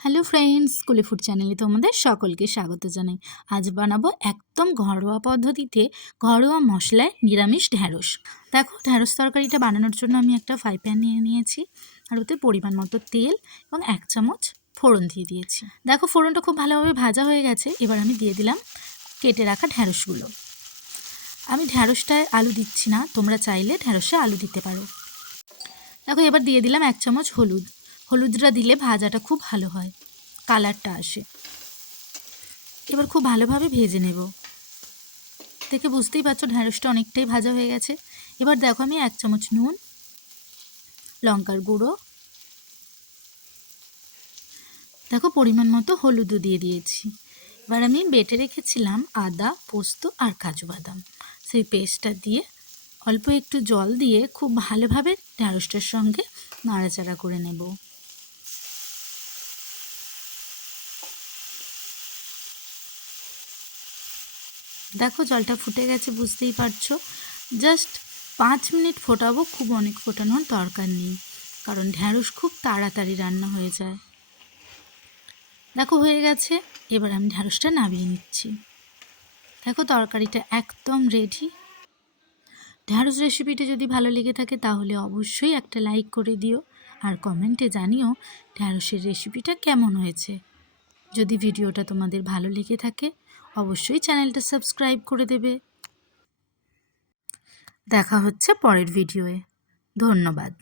Hello friends, স্কুলে food চ্যানেলে তোমাদের সকলকে স্বাগত জানাই। আজ বানাবো একদম ঘরোয়া পদ্ধতিতে ঘরোয়া মশলায় নিরামিষ ঢ্যাঁড়স। দেখো, ঢ্যাঁড়স তরকারিটা বানানোর জন্য আমি একটা ফ্রাই প্যান নিয়ে নিয়েছি, আর ওতে পরিমাণ মতো তেল এবং 1 চামচ ফোড়ন দিয়ে দিয়েছি। দেখো, ফোড়নটা খুব ভালোভাবে ভাজা হয়ে গেছে। এবার আমি দিয়ে দিলাম কেটে রাখা ঢ্যাঁড়সগুলো। আমি ঢ্যাঁড়সটায় আলু দিচ্ছি না, তোমরা চাইলে ঢ্যাঁড়সে আলু দিতে পারো। দেখো, এবার দিয়ে দিলাম 1 চামচ হলুদ। হলুদটা দিলে ভাজাটা খুব ভালো হয়, কালারটা আসে। এবার খুব ভালোভাবে ভেজে নেব। দেখে বুঝতেই পারছো ঢ্যাঁড়সটা অনেকটাই ভাজা হয়ে গেছে। এবার দেখো, আমি 1 চামচ নুন, লঙ্কার গুঁড়ো, দেখো পরিমাণ মতো হলুদও দিয়ে দিয়েছি। এবার আমি বেটে রেখেছিলাম আদা, পোস্ত আর কাজু বাদাম, সেই পেস্টটা দিয়ে অল্প একটু জল দিয়ে খুব ভালোভাবে ঢ্যাঁড়সটার সঙ্গে নাড়াচাড়া করে নেব। দেখো, জলটা ফুটে গেছে, বুঝতেই পারছো। জাস্ট 5 মিনিট ফোটাবো, খুব অনেক ফোটানোর দরকার নেই, কারণ ঢ্যাঁড়স খুব তাড়াতাড়ি রান্না হয়ে যায়। দেখো, হয়ে গেছে। এবার আমি ঢ্যাঁড়সটা নামিয়ে নিচ্ছি। দেখো, তরকারিটা একদম রেডি। ঢ্যাঁড়স রেসিপিটা যদি ভালো লেগে থাকে তাহলে অবশ্যই একটা লাইক করে দিও, আর কমেন্টে জানিও ঢ্যাঁড়সের রেসিপিটা কেমন হয়েছে। যদি ভিডিওটা তোমাদের ভালো লেগে থাকে অবশ্যই চ্যানেলটা সাবস্ক্রাইব করে দেবে। দেখা হচ্ছে পরের ভিডিওয়ে। ধন্যবাদ।